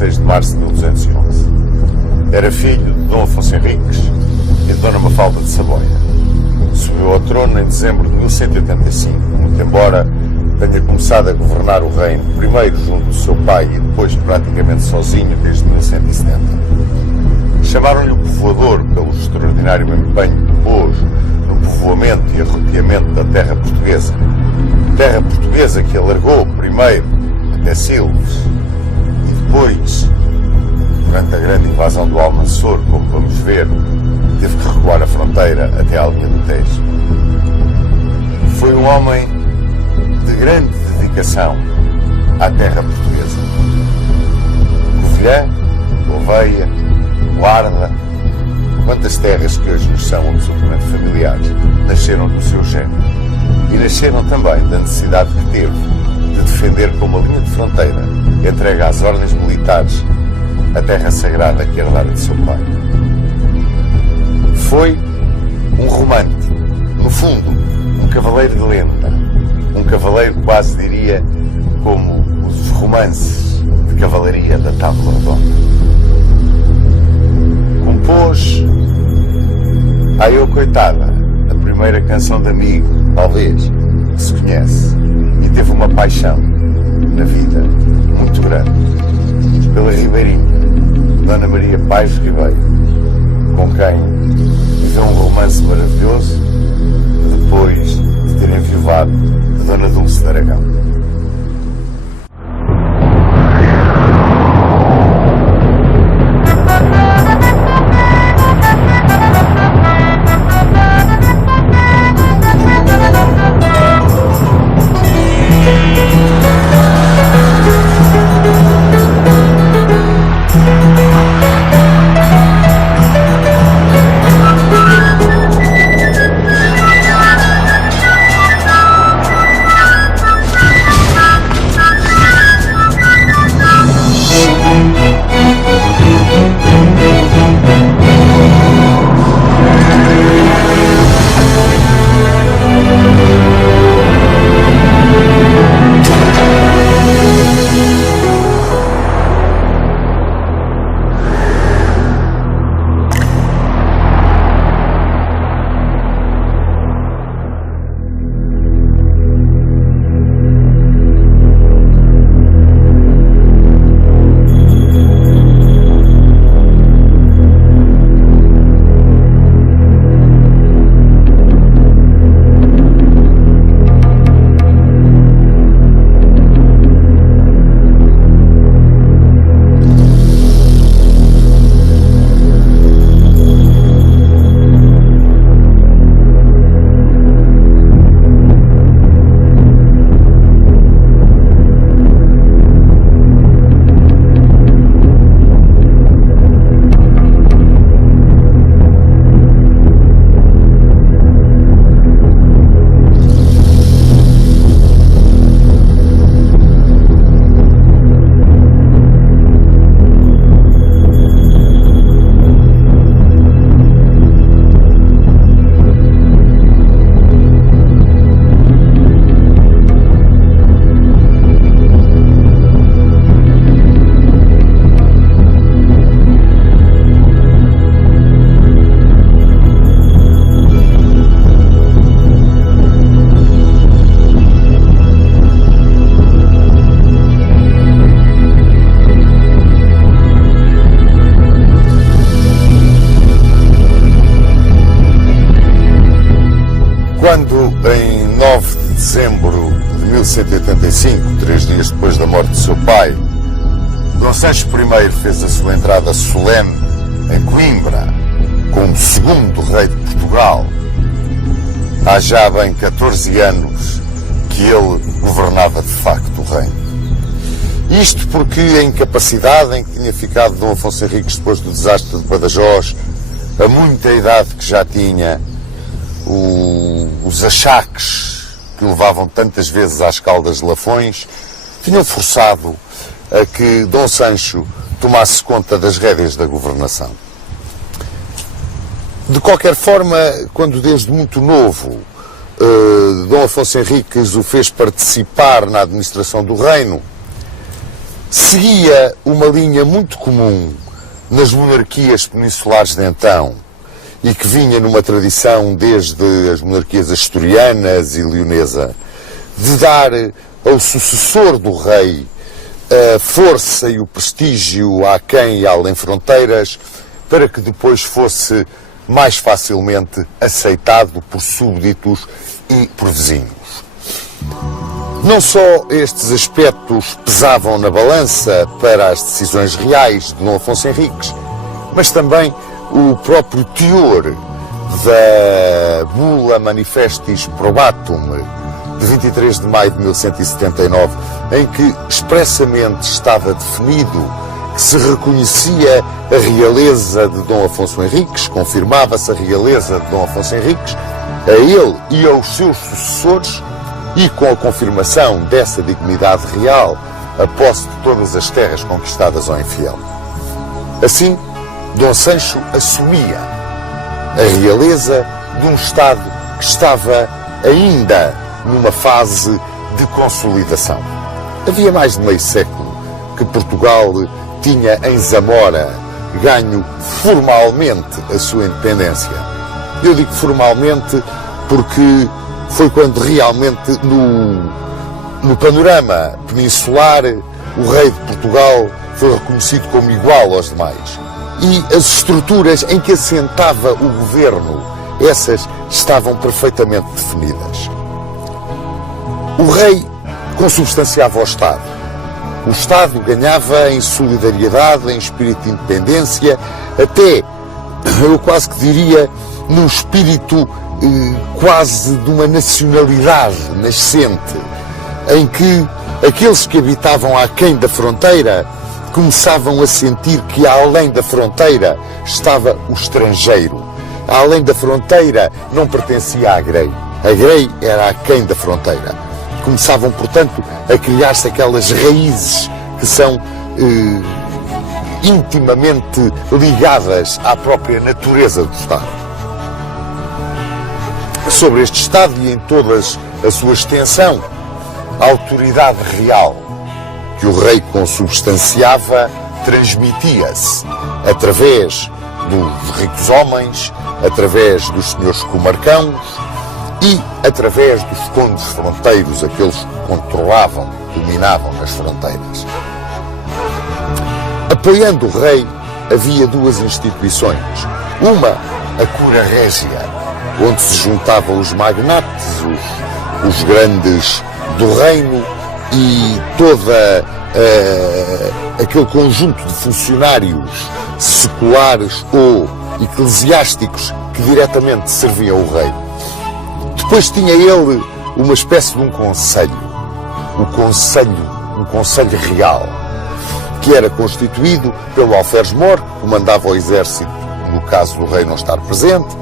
16 de março de 1211. Era filho de Dom Afonso Henriques e de Dona Mafalda de Saboia. Subiu ao trono em dezembro de 1185, muito embora tenha começado a governar o reino, primeiro junto do seu pai e depois praticamente sozinho desde 1170. Chamaram-lhe o povoador pelo extraordinário empenho que pôs no povoamento e arroteamento da terra portuguesa. Terra portuguesa que alargou primeiro até Silves e depois, durante a grande invasão do Almanzor, como vamos ver, teve que recuar a fronteira até a Aldeia do Tejo. Foi um homem de grande dedicação à terra portuguesa. Covilhã, Gouveia, Guarda, quantas terras que hoje nos são absolutamente familiares, nasceram do seu gênero. E nasceram também da necessidade que teve de defender como uma linha de fronteira entregue às ordens militares a terra sagrada que herdara de seu pai. Foi um romântico, no fundo, um cavaleiro de lenda, um cavaleiro quase diria como os romances de cavalaria da Tábua Redonda. Compôs Ai Eu Coitada, a primeira canção de amigo, talvez, que se conhece, e teve uma paixão na vida muito grande pela ribeirinha, Dona Maria Pais Ribeiro, com quem viveu um romance maravilhoso, depois de ter enviuvado de Dona Dulce de Aragão. Quando, em 9 de dezembro de 1185, 3 dias depois da morte de seu pai, Dom Sancho I fez a sua entrada solene em Coimbra, como segundo rei de Portugal, há já bem 14 anos que ele governava de facto o reino. Isto porque a incapacidade em que tinha ficado Dom Afonso Henriques depois do desastre de Badajoz, a muita idade que já tinha, os achaques que levavam tantas vezes às Caldas de Lafões, tinham forçado a que Dom Sancho tomasse conta das rédeas da governação. De qualquer forma, quando desde muito novo Dom Afonso Henriques o fez participar na administração do reino, seguia uma linha muito comum nas monarquias peninsulares de então e que vinha numa tradição desde as monarquias asturianas e leonesa, de dar ao sucessor do rei a força e o prestígio àquém e além fronteiras, para que depois fosse mais facilmente aceitado por súbditos e por vizinhos. Não só estes aspectos pesavam na balança para as decisões reais de Dom Afonso Henriques, mas também o próprio teor da Bula Manifestis Probatum, de 23 de maio de 1179, em que expressamente estava definido que se reconhecia a realeza de Dom Afonso Henriques, confirmava-se a realeza de Dom Afonso Henriques, a ele e aos seus sucessores, e com a confirmação dessa dignidade real, a posse de todas as terras conquistadas ao infiel. Assim, Dom Sancho assumia a realeza de um Estado que estava ainda numa fase de consolidação. Havia mais de meio século que Portugal tinha em Zamora ganho formalmente a sua independência. Eu digo formalmente porque foi quando realmente no panorama peninsular o rei de Portugal foi reconhecido como igual aos demais. E as estruturas em que assentava o governo, essas estavam perfeitamente definidas. O rei consubstanciava o Estado. O Estado ganhava em solidariedade, em espírito de independência, até, eu quase que diria, num espírito quase de uma nacionalidade nascente, em que aqueles que habitavam aquém da fronteira começavam a sentir que além da fronteira estava o estrangeiro. Além da fronteira não pertencia à Grei. A Grei era aquém da fronteira. Começavam, portanto, a criar-se aquelas raízes que são intimamente ligadas à própria natureza do Estado. Sobre este Estado e em toda a sua extensão, a autoridade real que o rei consubstanciava transmitia-se através dos ricos homens, através dos senhores comarcãos e através dos condes fronteiros, aqueles que controlavam, dominavam nas fronteiras. Apoiando o rei, havia duas instituições. Uma, a Cura Régia, onde se juntavam os magnates, os grandes do reino e toda aquele conjunto de funcionários seculares ou eclesiásticos que diretamente serviam o rei. Depois tinha ele uma espécie de um conselho, um conselho real, que era constituído pelo alferes-mor, que comandava o exército no caso do rei não estar presente,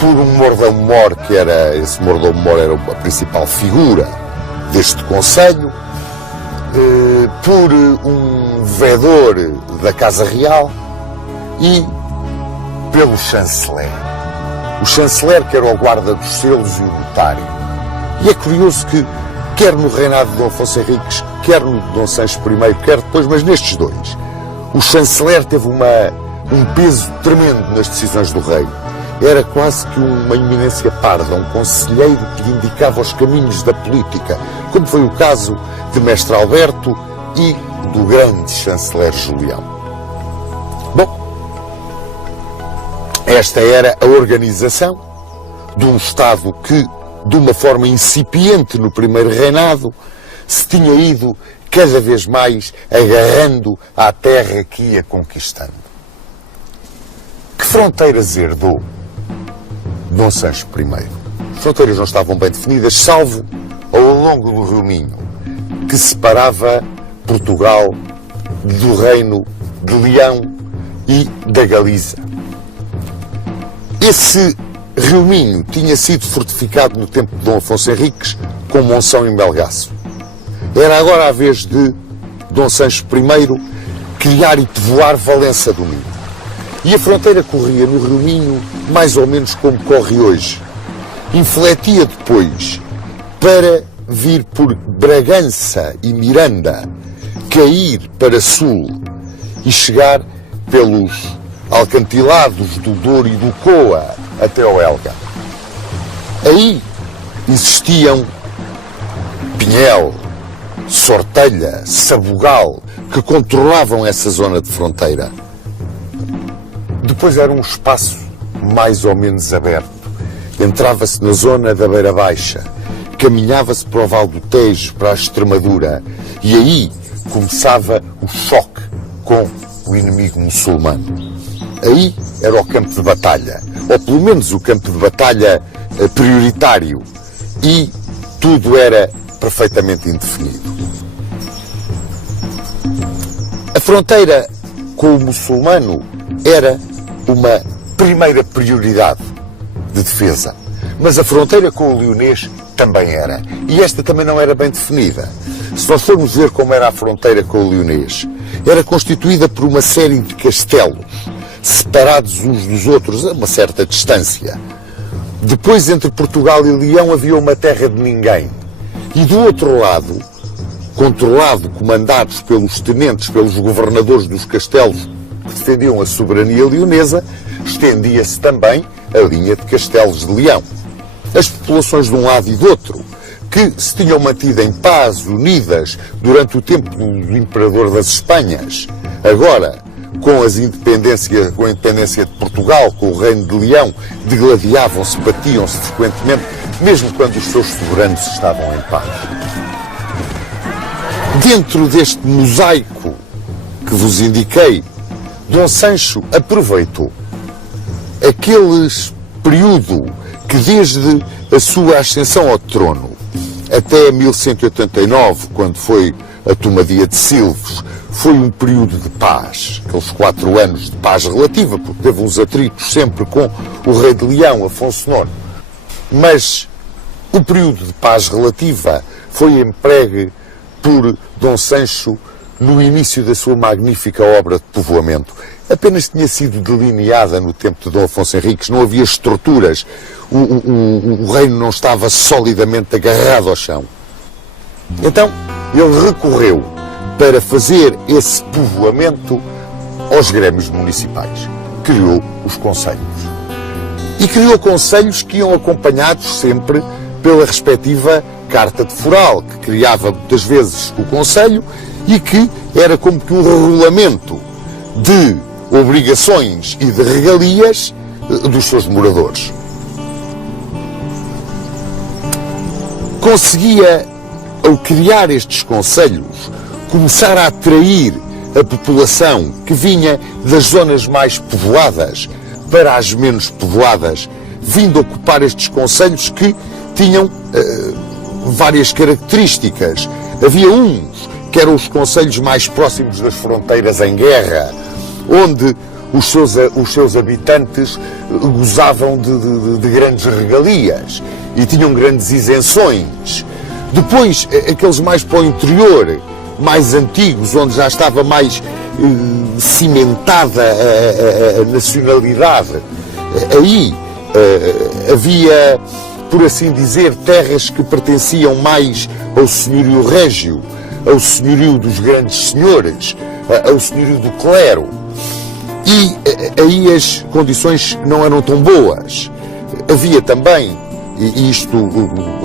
por um mordomo-mor, que era, esse mordomo-mor era a principal figura deste conselho, por um vedor da Casa Real e pelo chanceler. O chanceler, que era o guarda dos selos e o notário. E é curioso que, quer no reinado de Dom Afonso Henriques, quer no de Dom Sancho I, quer depois, mas nestes dois, o chanceler teve um peso tremendo nas decisões do rei. Era quase que uma eminência parda, um conselheiro que lhe indicava os caminhos da política, como foi o caso de Mestre Alberto e do grande chanceler Julião. Bom, esta era a organização de um Estado que, de uma forma incipiente no primeiro reinado, se tinha ido cada vez mais agarrando à terra que ia conquistando. Que fronteiras herdou Dom Sancho I? As fronteiras não estavam bem definidas, salvo ao longo do Rio Minho, que separava Portugal do reino de Leão e da Galiza. Esse Rio Minho tinha sido fortificado no tempo de Dom Afonso Henriques com Monção e Melgaço. Era agora a vez de Dom Sancho I criar e povoar Valença do Minho. E a fronteira corria no Rio Minho mais ou menos como corre hoje. Infletia depois para vir por Bragança e Miranda, que cair para sul e chegar pelos alcantilados do Douro e do Coa até ao Elga. Aí existiam Pinhel, Sortelha, Sabugal, que controlavam essa zona de fronteira. Depois era um espaço mais ou menos aberto. Entrava-se na zona da Beira Baixa, caminhava-se para o Val do Tejo, para a Extremadura, e aí começava o choque com o inimigo muçulmano. Aí era o campo de batalha, ou pelo menos o campo de batalha prioritário, e tudo era perfeitamente indefinido. A fronteira com o muçulmano era uma primeira prioridade de defesa, mas a fronteira com o leonês também era, e esta também não era bem definida. Se nós formos ver como era a fronteira com o leonês, era constituída por uma série de castelos, separados uns dos outros a uma certa distância. Depois, entre Portugal e Leão, havia uma terra de ninguém. E do outro lado, controlado, comandados pelos tenentes, pelos governadores dos castelos que defendiam a soberania leonesa, estendia-se também a linha de castelos de Leão. As populações de um lado e do outro, que se tinham mantido em paz, unidas, durante o tempo do Imperador das Espanhas, agora, com a independência de Portugal, com o Reino de Leão, degladiavam-se, batiam-se frequentemente, mesmo quando os seus soberanos estavam em paz. Dentro deste mosaico que vos indiquei, Dom Sancho aproveitou aquele período que desde a sua ascensão ao trono até 1189, quando foi a tomadia de Silves, foi um período de paz, aqueles 4 anos de paz relativa, porque teve uns atritos sempre com o rei de Leão, Afonso IX. Mas o período de paz relativa foi empregue por Dom Sancho no início da sua magnífica obra de povoamento. Apenas tinha sido delineada no tempo de Dom Afonso Henriques, não havia estruturas, o reino não estava solidamente agarrado ao chão. Então, ele recorreu para fazer esse povoamento aos grêmios municipais. Criou os concelhos. E criou concelhos que iam acompanhados sempre pela respectiva carta de foral, que criava muitas vezes o concelho e que era como que um regulamento de obrigações e de regalias dos seus moradores. Conseguia, ao criar estes concelhos, começar a atrair a população que vinha das zonas mais povoadas para as menos povoadas, vindo ocupar estes concelhos que tinham várias características. Havia uns que eram os concelhos mais próximos das fronteiras em guerra, onde os seus habitantes gozavam de grandes regalias e tinham grandes isenções. Depois, aqueles mais para o interior, mais antigos, onde já estava mais cimentada a nacionalidade, aí havia, por assim dizer, terras que pertenciam mais ao senhorio régio, ao senhorio dos grandes senhores, ao senhorio do clero. E aí as condições não eram tão boas. Havia também, e isto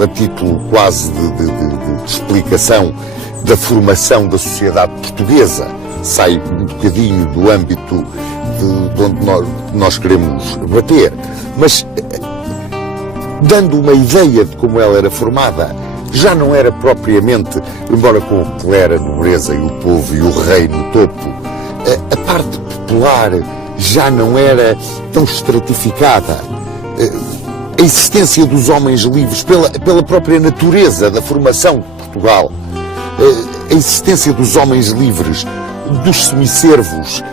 a título quase de explicação da formação da sociedade portuguesa, sai um bocadinho do âmbito de onde nós queremos bater, mas dando uma ideia de como ela era formada, já não era propriamente, embora com o clero, a nobreza e o povo e o rei no topo, a parte popular já não era tão estratificada. A existência dos homens livres, pela própria natureza da formação de Portugal, a existência dos homens livres, dos semiservos,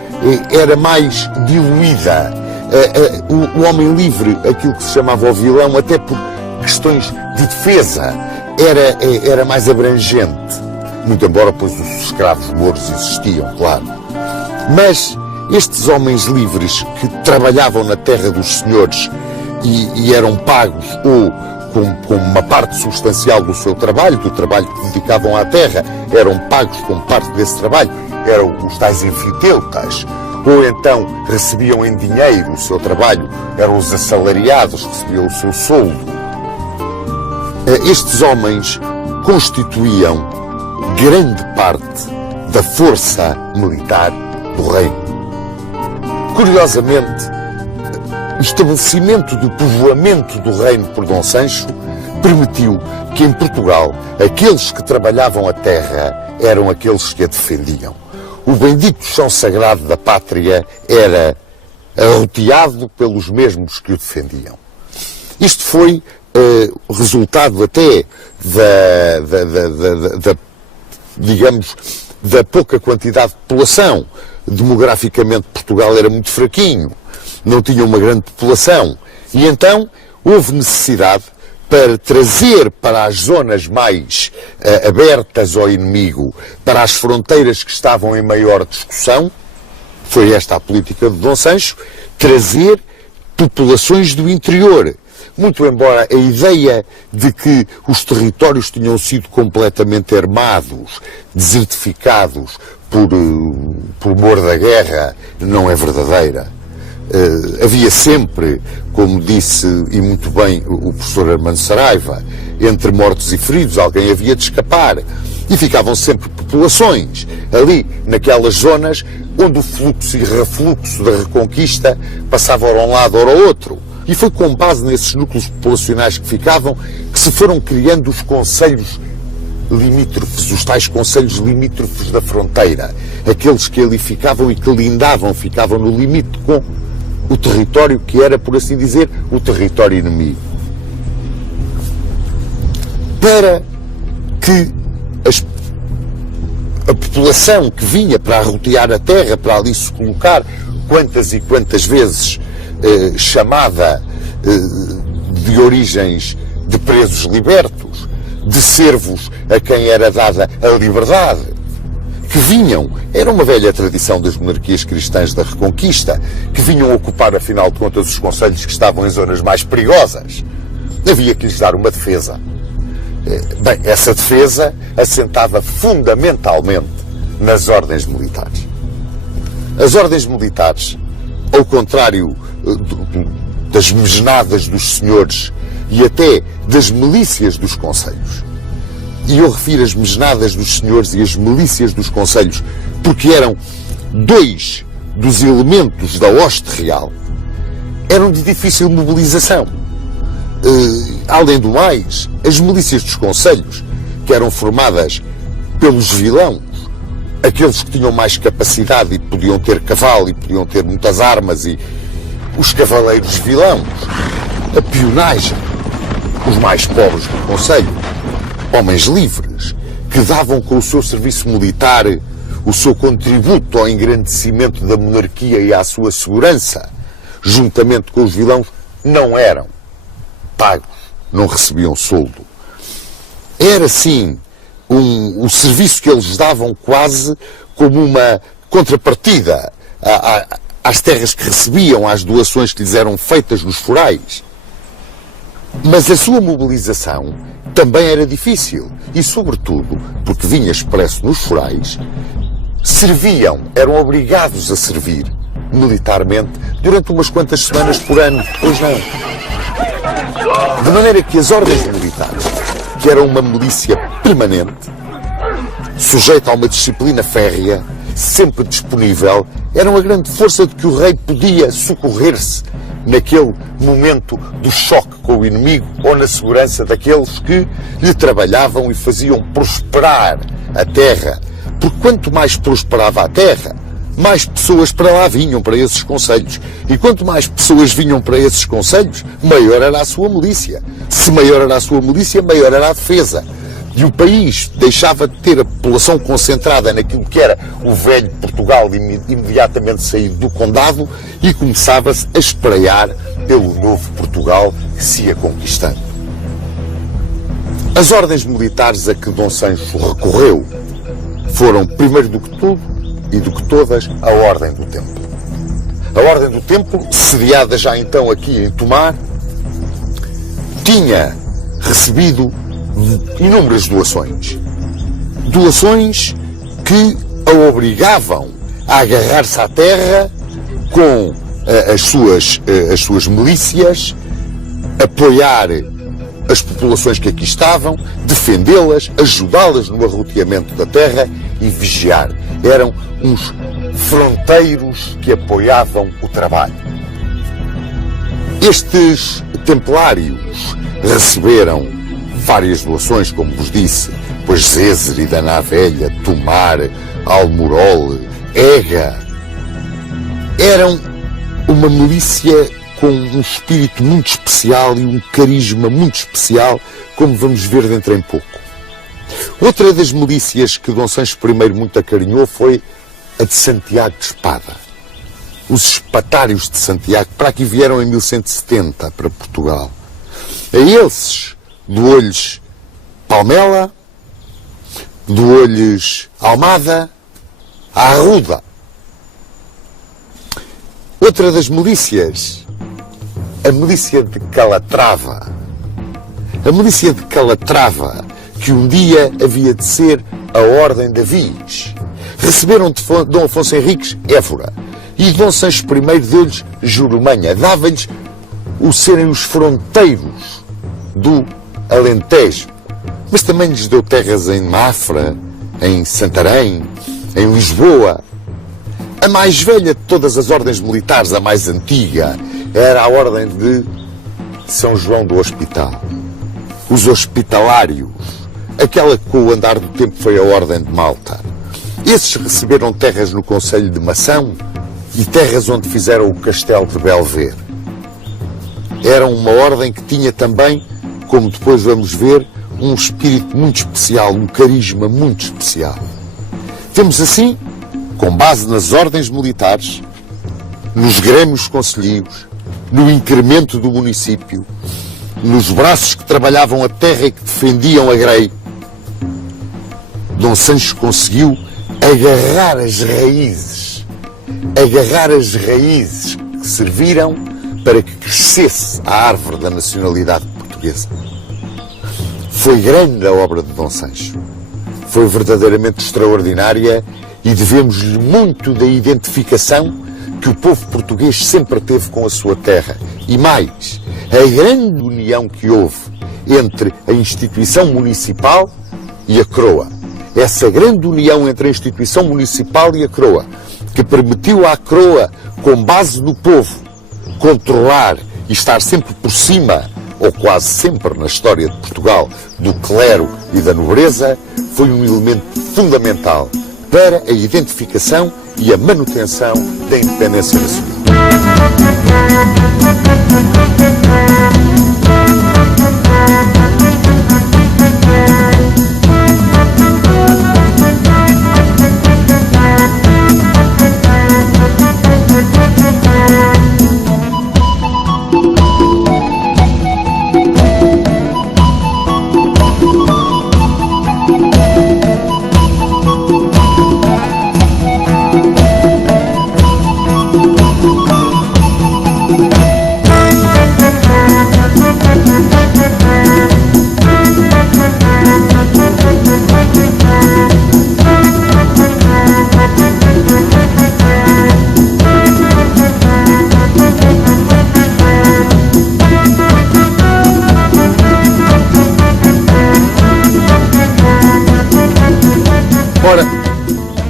era mais diluída. O homem livre, aquilo que se chamava o vilão, até por questões de defesa, era mais abrangente. Muito embora, pois, os escravos mouros existiam, claro. Mas estes homens livres que trabalhavam na terra dos senhores e eram pagos ou com uma parte substancial do seu trabalho, do trabalho que dedicavam à terra, eram pagos com parte desse trabalho, eram os tais enfiteutas, ou então recebiam em dinheiro o seu trabalho, eram os assalariados, recebiam o seu soldo. Estes homens constituíam grande parte da força militar do reino. Curiosamente, o estabelecimento do povoamento do reino por Dom Sancho permitiu que em Portugal aqueles que trabalhavam a terra eram aqueles que a defendiam. O bendito chão sagrado da pátria era arroteado pelos mesmos que o defendiam. Isto foi resultado até digamos, da pouca quantidade de população. Demograficamente Portugal era muito fraquinho, não tinha uma grande população, e então houve necessidade para trazer para as zonas mais abertas ao inimigo, para as fronteiras que estavam em maior discussão, foi esta a política de Dom Sancho, trazer populações do interior. Muito embora a ideia de que os territórios tinham sido completamente armados, desertificados por mor da guerra, não é verdadeira. Havia sempre, como disse e muito bem o professor Armando Saraiva, entre mortos e feridos alguém havia de escapar. E ficavam sempre populações ali, naquelas zonas onde o fluxo e refluxo da Reconquista passava ora a um lado ora ao outro. E foi com base nesses núcleos populacionais que ficavam que se foram criando os concelhos limítrofes, os tais concelhos limítrofes da fronteira, aqueles que ali ficavam e que lindavam, ficavam no limite com o território que era, por assim dizer, o território inimigo. Para que a população que vinha para arrotear a terra, para ali se colocar, quantas e quantas vezes chamada de origens de presos libertos, de servos a quem era dada a liberdade, que vinham, era uma velha tradição das monarquias cristãs da Reconquista, que vinham ocupar, afinal de contas, os concelhos que estavam em zonas mais perigosas. Havia que lhes dar uma defesa. Bem, essa defesa assentava fundamentalmente nas ordens militares. As ordens militares, ao contrário das mesnadas dos senhores e até das milícias dos concelhos. E eu refiro as mesnadas dos senhores e as milícias dos concelhos porque eram dois dos elementos da hoste real, eram de difícil mobilização. Além do mais, as milícias dos concelhos, que eram formadas pelos vilãos, aqueles que tinham mais capacidade e podiam ter cavalo e podiam ter muitas armas, e os cavaleiros vilãos, a peonagem, os mais pobres do concelho, homens livres, que davam com o seu serviço militar o seu contributo ao engrandecimento da monarquia e à sua segurança, juntamente com os vilãos, não eram pagos, não recebiam soldo. Era, sim, o serviço que eles davam quase como uma contrapartida às terras que recebiam, às doações que lhes eram feitas nos forais. Mas a sua mobilização também era difícil e, sobretudo, porque vinha expresso nos forais, eram obrigados a servir militarmente durante umas quantas semanas por ano, pois não. De maneira que as ordens militares, que eram uma milícia permanente, sujeita a uma disciplina férrea, sempre disponível, eram a grande força de que o rei podia socorrer-se naquele momento do choque com o inimigo ou na segurança daqueles que lhe trabalhavam e faziam prosperar a terra. Porque quanto mais prosperava a terra, mais pessoas para lá vinham, para esses concelhos. E quanto mais pessoas vinham para esses concelhos, maior era a sua milícia. Se maior era a sua milícia, maior era a defesa. E o país deixava de ter a população concentrada naquilo que era o velho Portugal imediatamente saído do condado e começava-se a espraiar pelo novo Portugal que se ia conquistando. As ordens militares a que Dom Sancho recorreu foram, primeiro do que tudo e do que todas, a Ordem do Templo. A Ordem do Templo, sediada já então aqui em Tomar, tinha recebido inúmeras doações. Doações que a obrigavam a agarrar-se à terra com as suas milícias, apoiar as populações que aqui estavam, defendê-las, ajudá-las no arroteamento da terra e vigiar. Eram uns fronteiros que apoiavam o trabalho. Estes templários receberam várias doações, como vos disse, pois Zézer e Daná Velha, Tomar, Almorol, Ega. Eram uma milícia com um espírito muito especial e um carisma muito especial, como vamos ver dentro em pouco. Outra das milícias que Dom Sancho I muito acarinhou foi a de Santiago de Espada. Os espatários de Santiago para aqui vieram em 1170 para Portugal. A esses doou-lhes Palmela, doou-lhes Almada, a Arruda. Outra das milícias, a milícia de Calatrava. A milícia de Calatrava, que um dia havia de ser a Ordem da Viz. Receberam de Dom Afonso Henriques Évora e Dom Sancho I deu-lhes Jurumanha, dava-lhes o serem os fronteiros do Alentejo. Mas também lhes deu terras em Mafra, em Santarém, em Lisboa. A mais velha de todas as ordens militares, a mais antiga, era a Ordem de São João do Hospital. Os hospitalários, aquela que com o andar do tempo foi a Ordem de Malta. Esses receberam terras no Concelho de Mação e terras onde fizeram o Castelo de Belver. Eram uma ordem que tinha também, como depois vamos ver, um espírito muito especial, um carisma muito especial. Temos assim, com base nas ordens militares, nos grêmios concelhios, no incremento do município, nos braços que trabalhavam a terra e que defendiam a grei, Dom Sancho conseguiu agarrar as raízes que serviram para que crescesse a árvore da nacionalidade portuguesa. Foi grande a obra de Dom Sancho. Foi verdadeiramente extraordinária e devemos-lhe muito da identificação que o povo português sempre teve com a sua terra. E mais, a grande união que houve entre a instituição municipal e a coroa. Essa grande união entre a instituição municipal e a coroa, que permitiu à coroa, com base no povo, controlar e estar sempre por cima, ou quase sempre na história de Portugal, do clero e da nobreza, foi um elemento fundamental para a identificação e a manutenção da independência nacional. Ora,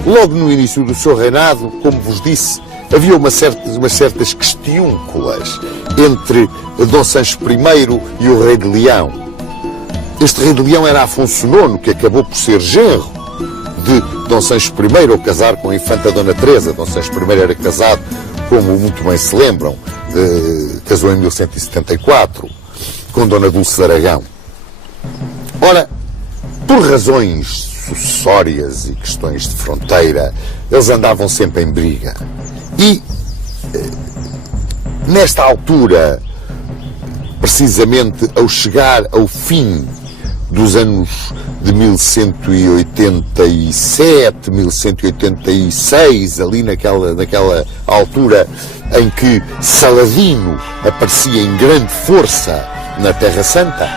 logo no início do seu reinado, como vos disse, havia umas certas questiúnculas entre Dom Sancho I e o rei de Leão. Este rei de Leão era Afonso IX, que acabou por ser genro de Dom Sancho I ao casar com a infanta Dona Teresa. Dom Sancho I era casado, como muito bem se lembram, casou em 1174 com Dona Dulce de Aragão. Ora, por razões sucessórias e questões de fronteira, eles andavam sempre em briga. E, nesta altura, precisamente ao chegar ao fim dos anos de 1187, 1186, ali naquela altura em que Saladino aparecia em grande força na Terra Santa,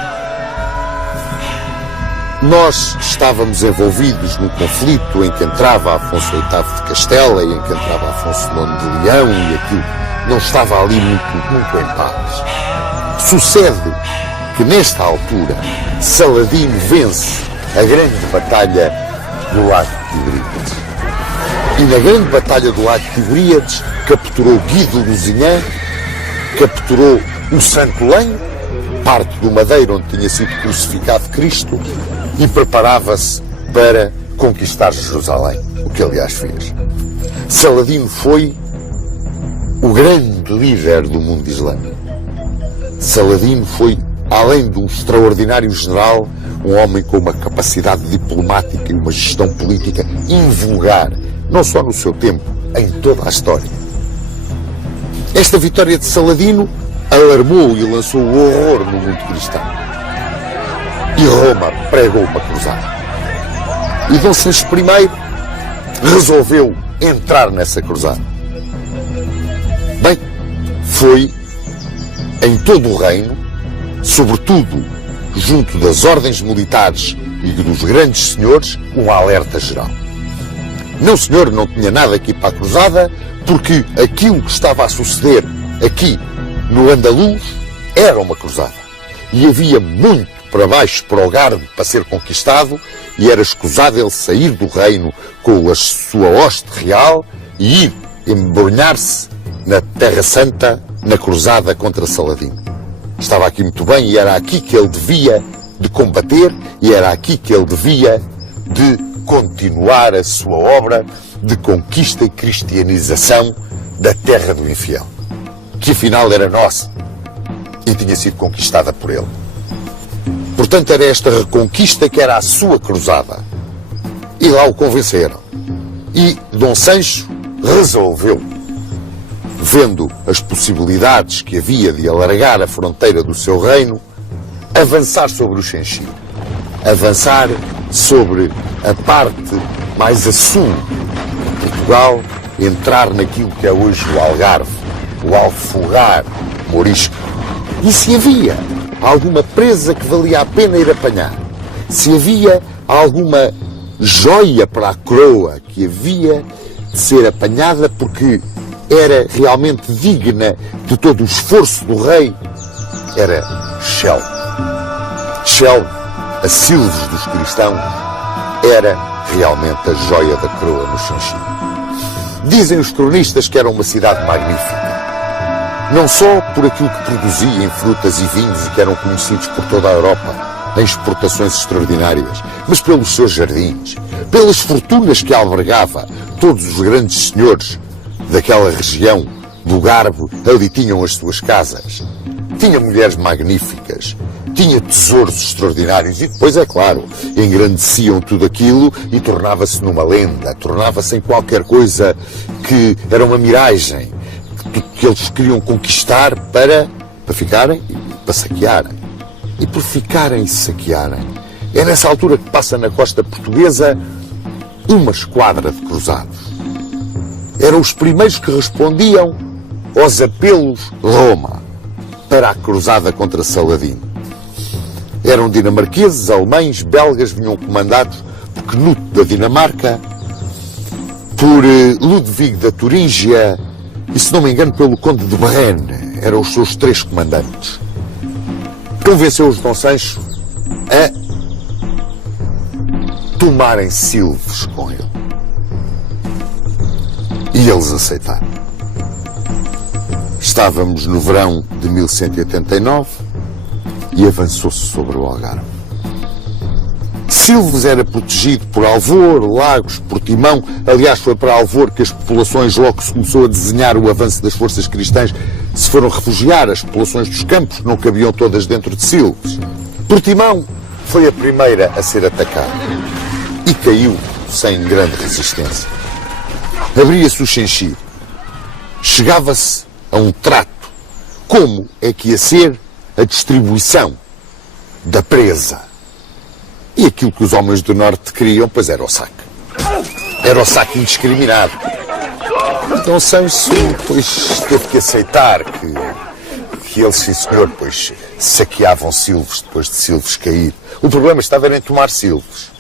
Nós estávamos envolvidos num conflito em que entrava Afonso VIII de Castela e em que entrava Afonso IX de Leão, e aquilo não estava ali muito em paz. Sucede que nesta altura Saladino vence a grande batalha do Lago de Tiberíades. E na grande batalha do Lago de Tiberíades capturou Guido Lusignan, capturou o Santo Lenho, parte do Madeiro onde tinha sido crucificado Cristo, e preparava-se para conquistar Jerusalém, o que aliás fez. Saladino foi o grande líder do mundo islâmico. Saladino foi, além de um extraordinário general, um homem com uma capacidade diplomática e uma gestão política invulgar, não só no seu tempo, em toda a história. Esta vitória de Saladino alarmou e lançou o horror no mundo cristão. E Roma pregou uma cruzada. E Dom Sancho I resolveu entrar nessa cruzada. Bem, foi em todo o reino, sobretudo junto das ordens militares e dos grandes senhores, um alerta geral. Não, senhor, não tinha nada aqui para a cruzada, porque aquilo que estava a suceder aqui no Andaluz era uma cruzada. E havia muito para baixo, para o Algarve, para ser conquistado, e era escusado ele sair do reino com a sua hoste real e ir embrulhar-se na Terra Santa, na cruzada contra Saladino. Estava aqui muito bem e era aqui que ele devia de combater e era aqui que ele devia de continuar a sua obra de conquista e cristianização da terra do infiel, que afinal era nossa e tinha sido conquistada por ele. Portanto, era esta reconquista que era a sua cruzada. E lá o convenceram. E Dom Sancho resolveu, vendo as possibilidades que havia de alargar a fronteira do seu reino, avançar sobre o Xenchim, avançar sobre a parte mais a sul de Portugal, entrar naquilo que é hoje o Algarve, o Alfogar Morisco. E se havia alguma presa que valia a pena ir apanhar, se havia alguma joia para a coroa que havia de ser apanhada porque era realmente digna de todo o esforço do rei, era Chel. Chel, a Silves dos cristãos, era realmente a joia da coroa no Xenchim. Dizem os cronistas que era uma cidade magnífica. Não só por aquilo que produzia em frutas e vinhos e que eram conhecidos por toda a Europa, em exportações extraordinárias, mas pelos seus jardins, pelas fortunas que albergava. Todos os grandes senhores daquela região do Garbo ali tinham as suas casas. Tinha mulheres magníficas, tinha tesouros extraordinários e depois, é claro, engrandeciam tudo aquilo e tornava-se numa lenda, tornava-se em qualquer coisa que era uma miragem, que eles queriam conquistar para ficarem e para saquearem. E por ficarem e saquearem, é nessa altura que passa na costa portuguesa uma esquadra de cruzados. Eram os primeiros que respondiam aos apelos de Roma para a cruzada contra Saladino. Eram dinamarqueses, alemães, belgas, vinham comandados por Knut da Dinamarca, por Ludwig da Turíngia e, se não me engano, pelo Conde de Brenne. Eram os seus três comandantes. Convenceu-os Dom Sancho a tomarem Silves com ele. E eles aceitaram. Estávamos no verão de 1189 e avançou-se sobre o Algarve. Silves era protegido por Alvor, Lagos, Portimão. Aliás, foi para Alvor que as populações, logo que se começou a desenhar o avanço das forças cristãs, se foram refugiar. As populações dos campos não cabiam todas dentro de Silves. Portimão foi a primeira a ser atacada e caiu sem grande resistência. Abria-se o Xenchim. Chegava-se a um trato. Como é que ia ser a distribuição da presa? E aquilo que os homens do Norte queriam, pois era o saque. Era o saque indiscriminado. Então Sancho, pois, teve que aceitar que que eles, sim senhor, pois saqueavam Silves depois de Silves cair. O problema estava em tomar Silves.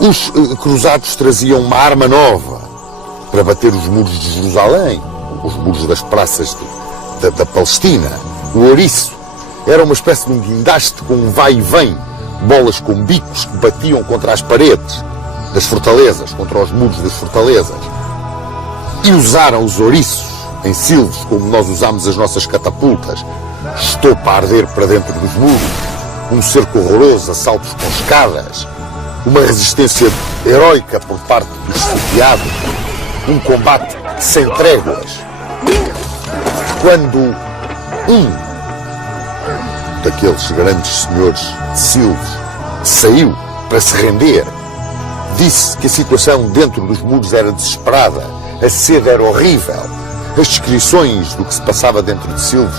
Os cruzados traziam uma arma nova para bater os muros de Jerusalém, os muros das praças da Palestina. O ouriço era uma espécie de um guindaste com um vai e vem, bolas com bicos que batiam contra as paredes das fortalezas, contra os muros das fortalezas. E usaram os ouriços em Silves, como nós usamos as nossas catapultas, estopa a arder para dentro dos muros, um cerco horroroso, assaltos com escadas, uma resistência heroica por parte dos sitiados, um combate sem tréguas. Quando um daqueles grandes senhores de Silves saiu para se render, disse que a situação dentro dos muros era desesperada, a sede era horrível. As descrições do que se passava dentro de Silves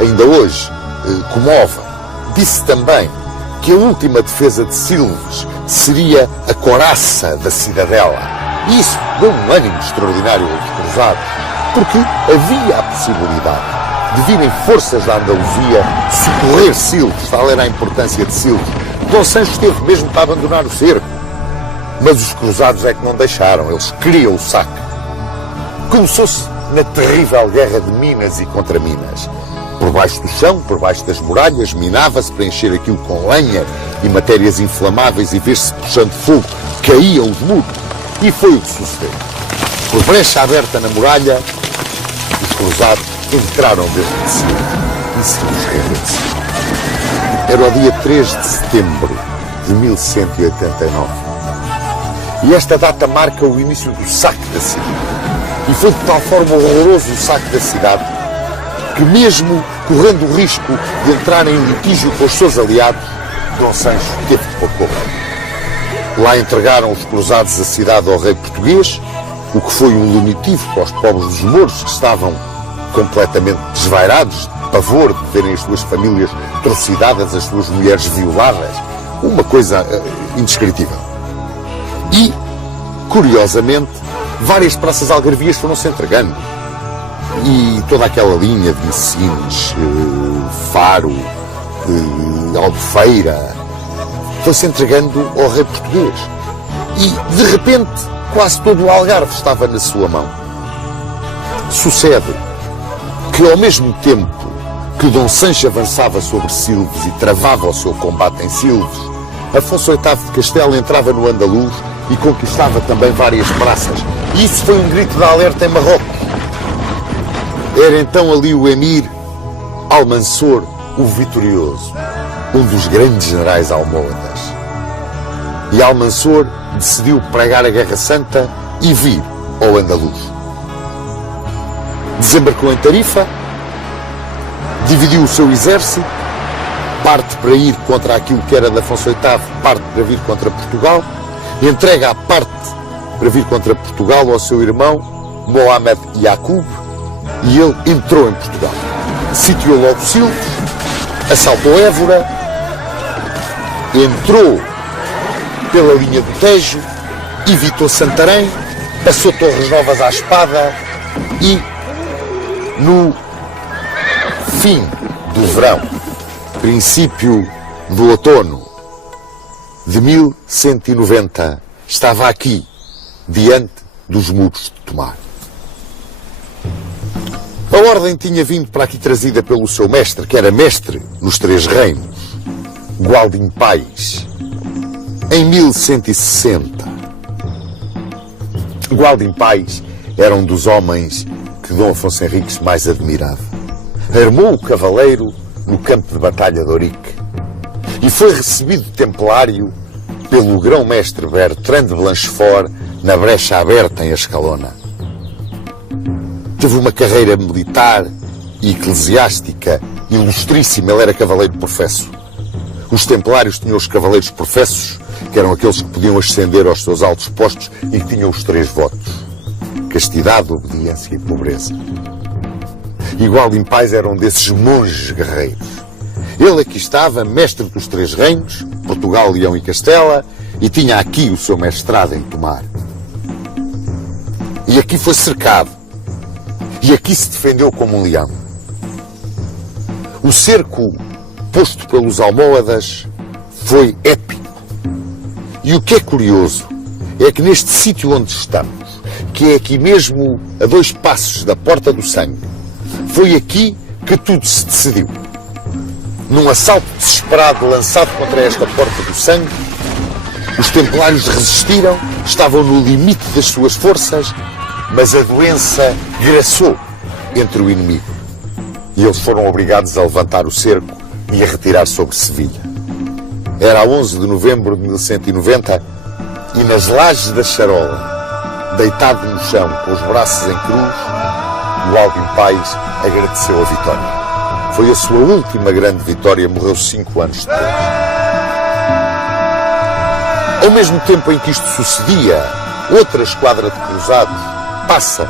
ainda hoje comovem. Disse também que a última defesa de Silves seria a coraça da cidadela. E isso deu um ânimo extraordinário aos cruzados, porque havia a possibilidade de virem forças da Andaluzia socorrer Silves, tal era a importância de Silves. Dom Sancho esteve mesmo para abandonar o cerco, mas os cruzados é que não deixaram, eles queriam o saque. Começou-se na terrível guerra de Minas e contra Minas. Por baixo do chão, por baixo das muralhas, minava-se para encher aquilo com lenha e matérias inflamáveis e ver-se puxando fogo, caíam os muros. E foi o que sucedeu. Por brecha aberta na muralha, os cruzados entraram desde de cima e se rendeu-se. Era o dia 3 de setembro de 1189. E esta data marca o início do saque da cidade. E foi de tal forma horroroso o saque da cidade que, mesmo correndo o risco de entrar em litígio com os seus aliados, Dom Sancho teve de pôr correr. Lá entregaram os cruzados a cidade ao rei português, o que foi um lenitivo para os pobres dos mouros, que estavam completamente desvairados de pavor de verem as suas famílias trucidadas, as suas mulheres violadas. Uma coisa indescritível. E, curiosamente, várias praças algarvias foram-se entregando. E toda aquela linha de Messines, Faro, Albufeira, foi-se entregando ao rei português. E, de repente, quase todo o Algarve estava na sua mão. Sucede que, ao mesmo tempo que Dom Sancho avançava sobre Silves e travava o seu combate em Silves, Afonso VIII de Castela entrava no Andaluz e conquistava também várias praças. E isso foi um grito de alerta em Marrocos. Era então ali o emir Almansor, o Vitorioso, um dos grandes generais almohadas. E Almansor decidiu pregar a Guerra Santa e vir ao Andaluz. Desembarcou em Tarifa, dividiu o seu exército, parte para ir contra aquilo que era de Afonso VIII, parte para vir contra Portugal, entrega a parte para vir contra Portugal ao seu irmão Mohamed Yacoub, e ele entrou em Portugal. Sitiou logo Silves, assaltou Évora, entrou pela linha do Tejo, evitou Santarém, passou Torres Novas à espada e, no fim do verão, princípio do outono de 1190, estava aqui, diante dos muros de Tomar. A ordem tinha vindo para aqui trazida pelo seu mestre, que era mestre nos Três Reinos, Gualdim Pais, em 1160. Gualdim Pais era um dos homens que Dom Afonso Henriques mais admirava. Armou o cavaleiro no campo de batalha de Ourique e foi recebido templário pelo grão-mestre Bertrand de Blanchefort na brecha aberta em Ascalona. Teve uma carreira militar e eclesiástica ilustríssima. Ele era cavaleiro professo. Os templários tinham os cavaleiros professos, que eram aqueles que podiam ascender aos seus altos postos e que tinham os 3 votos: castidade, obediência e pobreza. E Gualdim Pais era um desses monges guerreiros. Ele aqui estava, mestre dos 3 reinos, Portugal, Leão e Castela, e tinha aqui o seu mestrado em Tomar. E aqui foi cercado. E aqui se defendeu como um leão. O cerco posto pelos almohadas foi épico. E o que é curioso é que neste sítio onde estamos, que é aqui mesmo a 2 passos da Porta do Sangue, foi aqui que tudo se decidiu. Num assalto desesperado lançado contra esta Porta do Sangue, os templários resistiram, estavam no limite das suas forças, mas a doença graçou entre o inimigo. E eles foram obrigados a levantar o cerco e a retirar sobre Sevilha. Era a 11 de novembro de 1190 e nas lajes da charola, deitado no chão com os braços em cruz, o Alvin Pais agradeceu a vitória. Foi a sua última grande vitória, morreu 5 anos depois. Ao mesmo tempo em que isto sucedia, outra esquadra de cruzados passa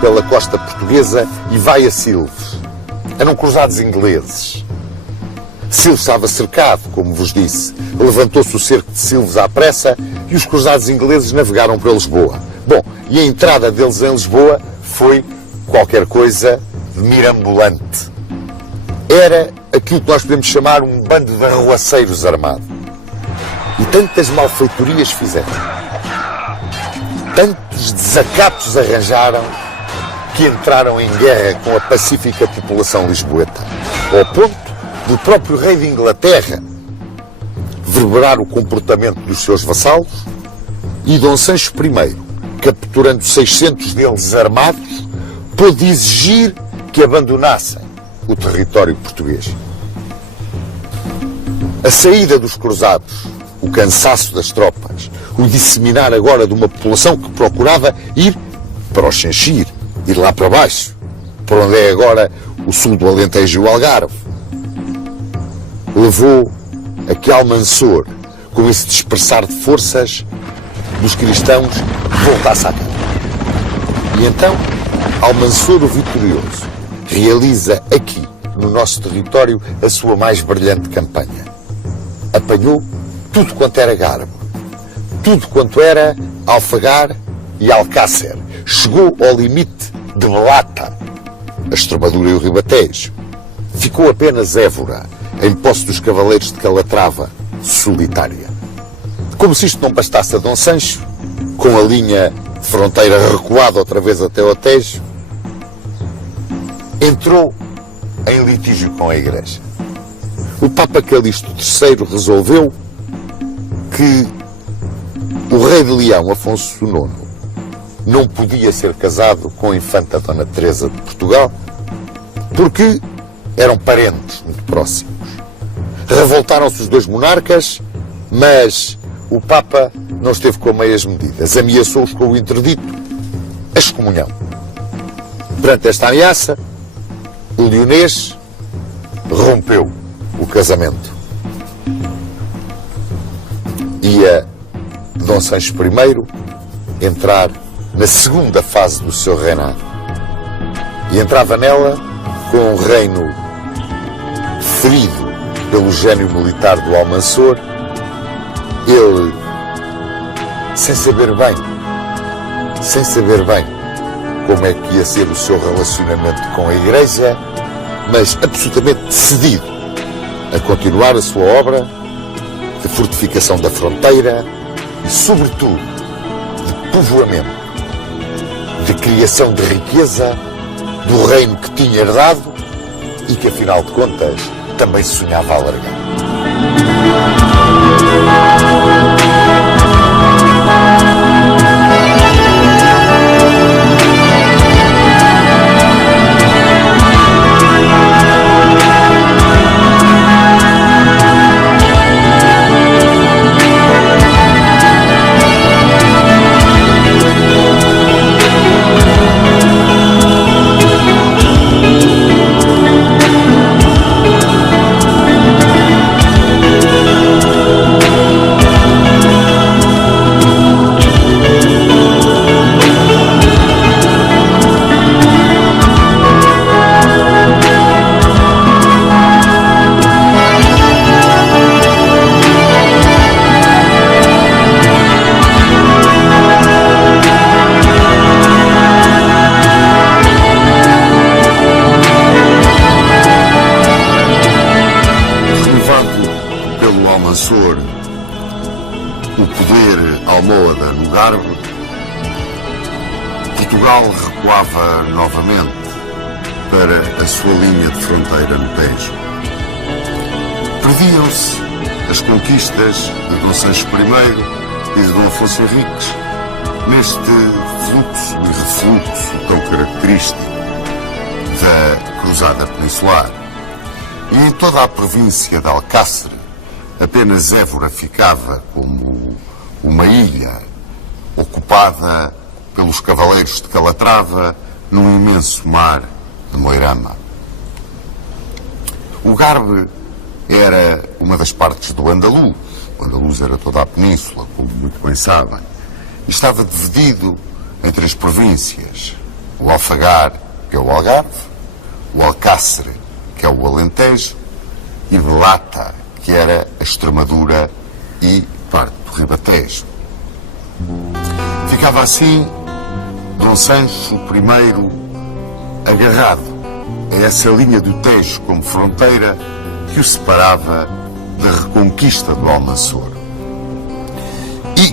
pela costa portuguesa e vai a Silves. Eram cruzados ingleses. Silves estava cercado, como vos disse. Levantou-se o cerco de Silves à pressa e os cruzados ingleses navegaram para Lisboa. Bom, e a entrada deles em Lisboa foi qualquer coisa de mirabolante. Era aquilo que nós podemos chamar um bando de arruaceiros armado. E tantas malfeitorias fizeram, tantos desacatos arranjaram, que entraram em guerra com a pacífica população lisboeta, ao ponto do próprio rei de Inglaterra verberar o comportamento dos seus vassalos e Dom Sancho I, capturando 600 deles armados, pôde exigir que abandonassem o território português. A saída dos cruzados, o cansaço das tropas, o disseminar agora de uma população que procurava ir para o Xanxir, ir lá para baixo, para onde é agora o sul do Alentejo e o Algarve, levou a que Almansor, com esse dispersar de forças dos cristãos, voltasse à campo. E então, Almansor o Vitorioso realiza aqui, no nosso território, a sua mais brilhante campanha. Apanhou tudo quanto era Garbo, tudo quanto era Alfagar e Alcácer. Chegou ao limite de Belata, a Extremadura e o Ribatejo. Ficou apenas Évora, em posse dos cavaleiros de Calatrava, solitária. Como se isto não bastasse a Dom Sancho, com a linha de fronteira recuada outra vez até o Tejo, entrou em litígio com a Igreja. O Papa Calixto III resolveu que o rei de Leão, Afonso IX, não podia ser casado com a infanta Dona Teresa de Portugal porque eram parentes muito próximos. Revoltaram-se os 2 monarcas, mas o Papa não esteve com meias medidas. Ameaçou-os com o interdito, a excomunhão. Perante esta ameaça, o leonês rompeu o casamento. Ia Dom Sancho I entrar na segunda fase do seu reinado. E entrava nela com um reino ferido pelo gênio militar do Almansor. Ele, sem saber bem como é que ia ser o seu relacionamento com a Igreja, mas absolutamente decidido a continuar a sua obra de fortificação da fronteira e, sobretudo, de povoamento, de criação de riqueza do reino que tinha herdado e que, afinal de contas, também sonhava alargar. Almôada, no Garbe, Portugal recuava novamente para a sua linha de fronteira no Tejo. Perdiam-se as conquistas de Dom Sancho I e de Dom Afonso Henriques neste fluxo e refluxo tão característico da Cruzada Peninsular. E em toda a província de Alcácer, apenas Évora ficava como uma ilha ocupada pelos cavaleiros de Calatrava num imenso mar de Moirama. O Garbe era uma das partes do Andaluz. O Andaluz era toda a península, como muito bem sabem. E estava dividido em 3 províncias. O Alfagar, que é o Algarve, o Alcácer, que é o Alentejo, e Belata, que era a Extremadura e parte do Ribatejo. Ficava assim Dom Sancho I agarrado a essa linha do Tejo como fronteira que o separava da reconquista do Almanzor. E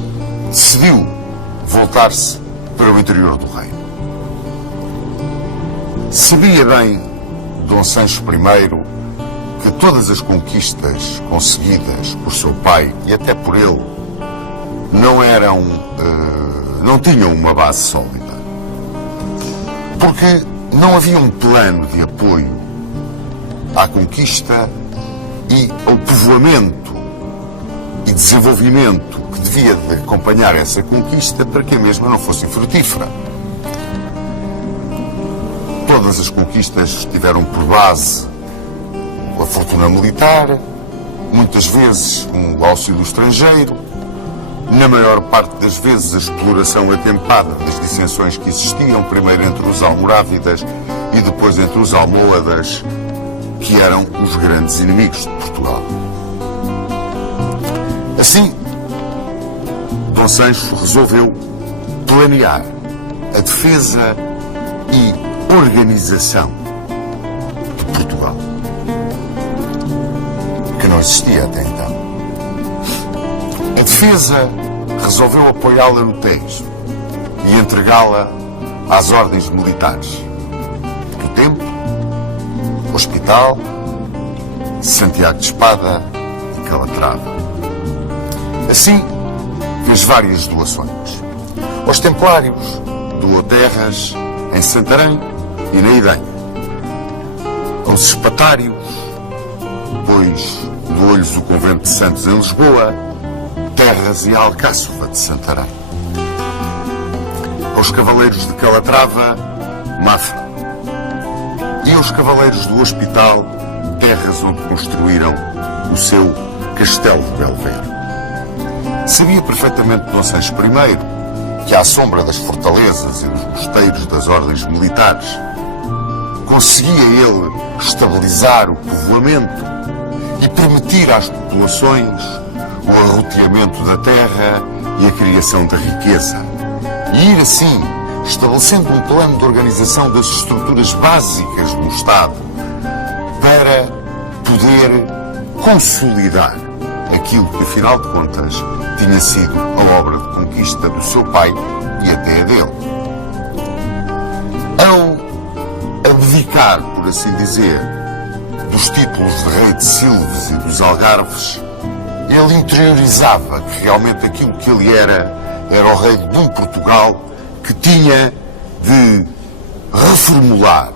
decidiu voltar-se para o interior do reino. Sabia bem Dom Sancho I que todas as conquistas conseguidas por seu pai e até por ele não tinham uma base sólida. Porque não havia um plano de apoio à conquista e ao povoamento e desenvolvimento que devia de acompanhar essa conquista para que a mesma não fosse frutífera. Todas as conquistas tiveram por base a fortuna militar, muitas vezes o auxílio estrangeiro, na maior parte das vezes a exploração atempada das dissensões que existiam, primeiro entre os almorávidas e depois entre os almohadas, que eram os grandes inimigos de Portugal. Assim, Dom Sancho resolveu planear a defesa e organização de Portugal, que não existia até então. A defesa resolveu apoiá-la no Tejo e entregá-la às ordens militares do Tempo, Hospital, Santiago de Espada e Calatrava. Assim, fez várias doações. Aos Templários doou terras em Santarém e na Idenha. Aos Espatários, pois doou-lhes o Convento de Santos em Lisboa, terras e a Alcáçova de Santarém. Aos Cavaleiros de Calatrava, Mafra. E aos Cavaleiros do Hospital, terras onde construíram o seu Castelo de Belvedere. Sabia perfeitamente Dom Sancho I que, à sombra das fortalezas e dos mosteiros das ordens militares, conseguia ele estabilizar o povoamento e permitir às populações o arroteamento da terra e a criação da riqueza. E ir assim, estabelecendo um plano de organização das estruturas básicas do Estado para poder consolidar aquilo que, afinal de contas, tinha sido a obra de conquista do seu pai e até a dele. Ao abdicar, por assim dizer, dos títulos de rei de Silves e dos Algarves, ele interiorizava que realmente aquilo que ele era o rei de um Portugal que tinha de reformular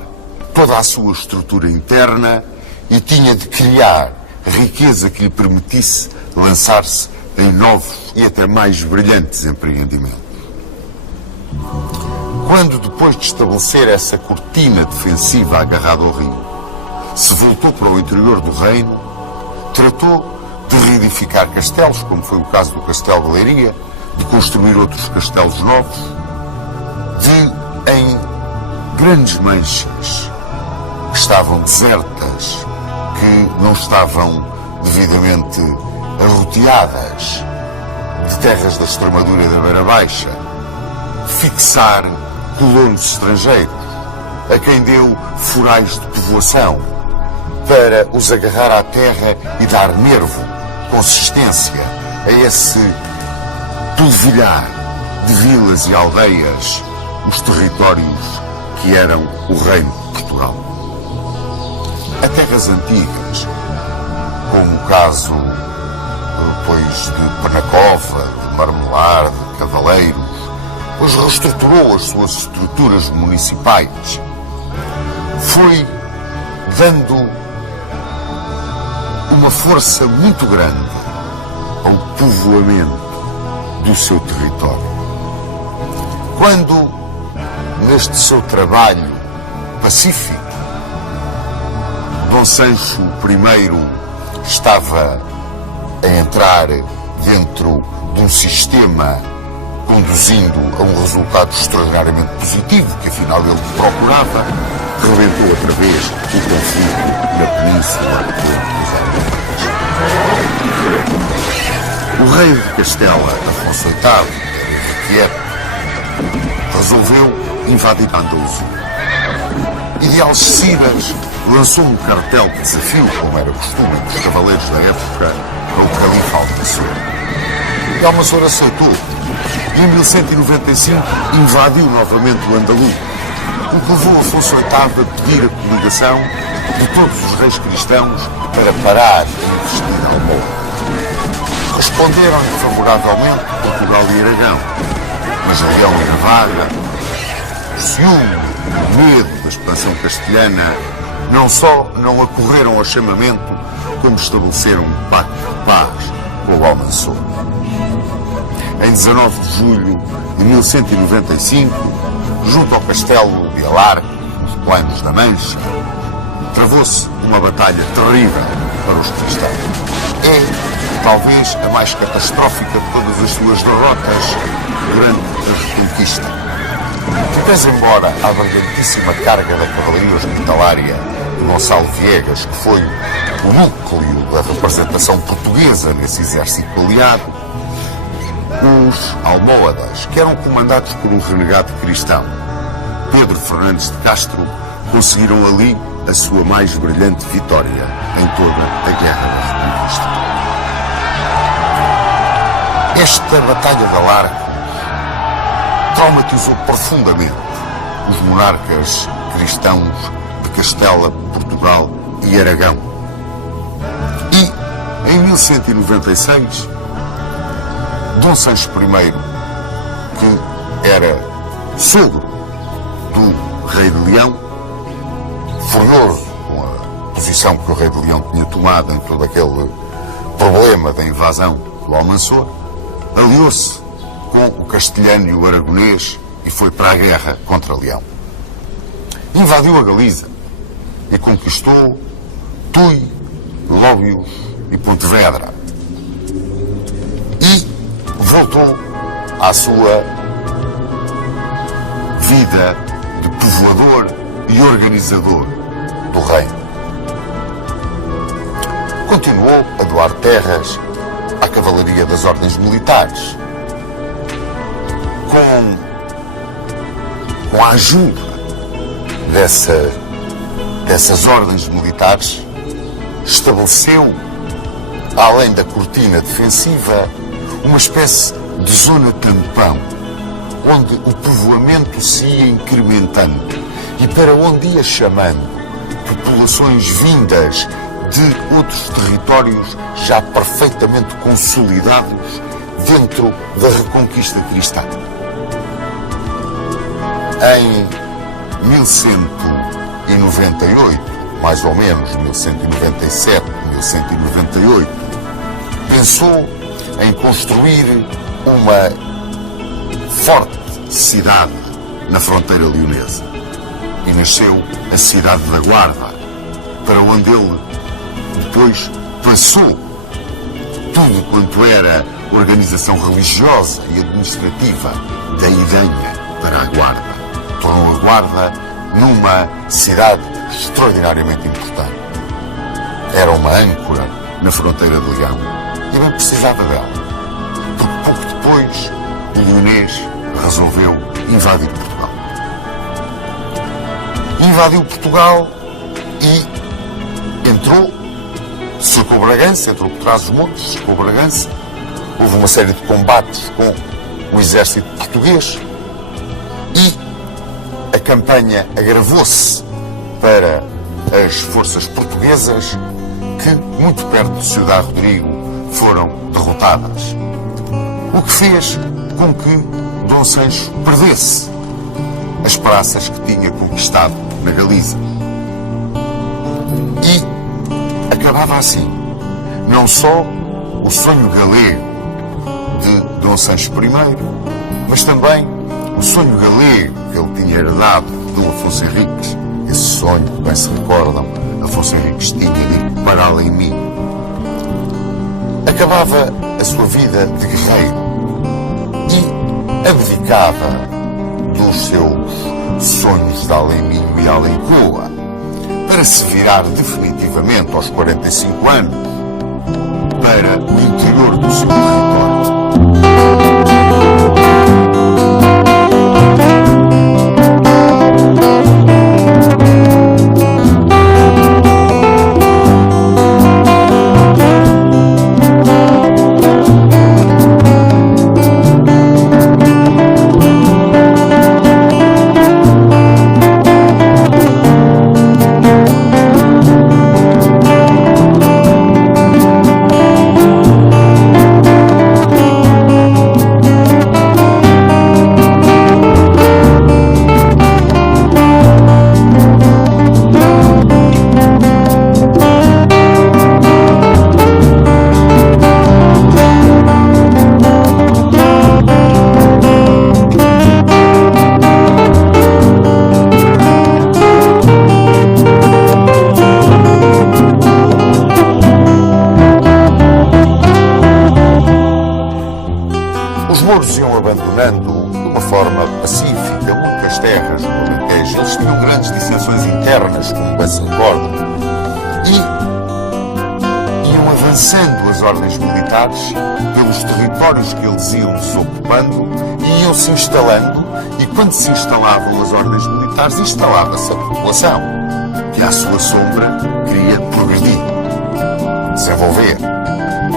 toda a sua estrutura interna e tinha de criar riqueza que lhe permitisse lançar-se em novos e até mais brilhantes empreendimentos. Quando, depois de estabelecer essa cortina defensiva agarrada ao rio, se voltou para o interior do reino, tratou de reedificar castelos, como foi o caso do Castelo de Leiria, de construir outros castelos novos, de, em grandes manchas que estavam desertas, que não estavam devidamente arroteadas, de terras da Extremadura e da Beira Baixa, fixar colonos estrangeiros, a quem deu forais de povoação, para os agarrar à terra e dar nervo, consistência a esse polvilhar de vilas e aldeias os territórios que eram o Reino de Portugal. A terras antigas, como o caso depois de Penacova, de Marmelar, de Cavaleiros, pois reestruturou as suas estruturas municipais, foi dando uma força muito grande ao povoamento do seu território. Quando, neste seu trabalho pacífico, Dom Sancho I estava a entrar dentro de um sistema conduzindo a um resultado extraordinariamente positivo, que afinal ele procurava, rebentou outra vez o conflito na península O rei de Castela, Afonso VIII, irrequieto, resolveu invadir a Andaluzia. E de Algeciras lançou um cartel de desafio, como era costume dos cavaleiros da época, ao califa Almanzor. E Almanzor aceitou. E em 1195 invadiu novamente o Andaluz, o que levou Afonso VIII a pedir a coligação de todos os reis cristãos para parar e investir Almohade. Responderam-lhe favoravelmente Portugal e Aragão, mas Leão e Navarra, o ciúme, o medo da expansão castelhana, não só não acorreram ao chamamento, como estabeleceram um pacto de paz com o Almanzor. Em 19 de julho de 1195, junto ao castelo de Alarque, nos Planos da Mancha, travou-se uma batalha terrível para os cristãos. É, talvez, a mais catastrófica de todas as suas derrotas durante a Reconquista. Pese embora a brilhantíssima carga da cavalaria hospitalária de Gonçalo Viegas, que foi o núcleo da representação portuguesa nesse exército aliado, os almohadas, que eram comandados por um renegado cristão, Pedro Fernandes de Castro, conseguiram ali a sua mais brilhante vitória em toda a Guerra da Reconquista. Esta Batalha de Alarcos traumatizou profundamente os monarcas cristãos de Castela, Portugal e Aragão. E, em 1196, Dom Sancho I, que era sogro do rei de Leão, furioso com a posição que o rei de Leão tinha tomado em todo aquele problema da invasão do Almanzor, aliou-se com o castelhano e o aragonês e foi para a guerra contra Leão. Invadiu a Galiza e conquistou Tui, Lóbios e Pontevedra. E voltou à sua vida de povoador e organizador do reino. Continuou a doar terras à cavalaria das ordens militares, com a ajuda dessas ordens militares, estabeleceu, além da cortina defensiva, uma espécie de zona tampão, onde o povoamento se ia incrementando e para onde ia chamando populações vindas de outros territórios já perfeitamente consolidados dentro da Reconquista cristã. Em 1198, mais ou menos 1197, 1198, pensou em construir uma forte cidade na fronteira leonesa. E nasceu a cidade da Guarda, para onde ele depois passou tudo quanto era organização religiosa e administrativa da Idanha para a Guarda. Tornou a Guarda numa cidade extraordinariamente importante. Era uma âncora na fronteira de Leão e bem precisava dela, porque pouco depois o leonês resolveu invadir Portugal. Invadiu Portugal e entrou, cercou Bragança, entrou por trás dos montes, cercou Bragança, houve uma série de combates com o exército português e a campanha agravou-se para as forças portuguesas que, muito perto de Ciudad Rodrigo, foram derrotadas. O que fez com que Dom Sancho perdesse as praças que tinha conquistado na Galiza. E acabava assim, não só o sonho galego de Dom Sancho I, mas também o sonho galego que ele tinha herdado do Afonso Henriques. Esse sonho, bem se recordam, Afonso Henriques tinha dito para além de mim. Acabava a sua vida de guerreiro e abdicava dos seus sonhos de Além-Minho e Além-Coa para se virar definitivamente aos 45 anos para o interior do seu território. Os mouros iam abandonando de uma forma pacífica muitas terras no Alentejo. Eles tinham grandes dissensões internas, como bem se recordam, e iam avançando as ordens militares pelos territórios que eles iam desocupando e iam se instalando, e quando se instalavam as ordens militares, instalava-se a população, que à sua sombra queria progredir, desenvolver,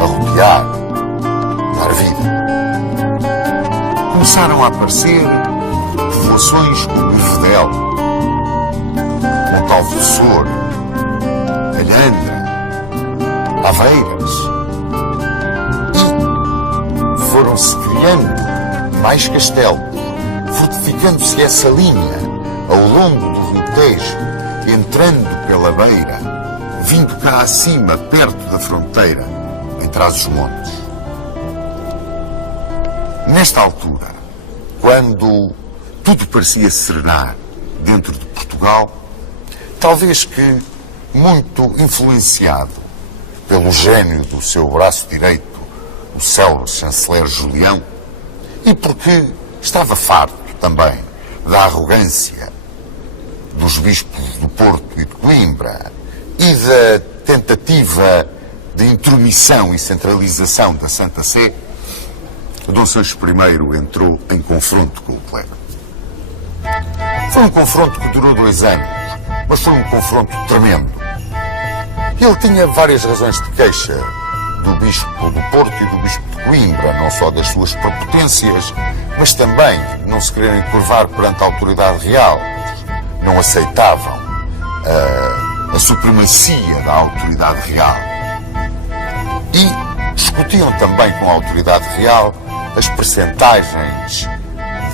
arrodear, dar vida. Começaram a aparecer povoações como Irvedel, Montalvo de Sor, Alhandra, Aveiras, e foram-se criando mais castelos, fortificando-se essa linha ao longo do Rio Tejo, entrando pela beira, vindo cá acima, perto da fronteira, em Trás-os-Montes. Nesta altura, quando tudo parecia serenar dentro de Portugal, talvez que muito influenciado pelo gênio do seu braço direito, o célebre chanceler Julião, e porque estava farto também da arrogância dos bispos do Porto e de Coimbra e da tentativa de intromissão e centralização da Santa Sé, Dom Sancho I entrou em confronto com o clero. Foi um confronto que durou 2 anos, mas foi um confronto tremendo. Ele tinha várias razões de queixa do bispo do Porto e do bispo de Coimbra, não só das suas prepotências, mas também de não se quererem curvar perante a autoridade real. Não aceitavam a supremacia da autoridade real. E discutiam também com a autoridade real as percentagens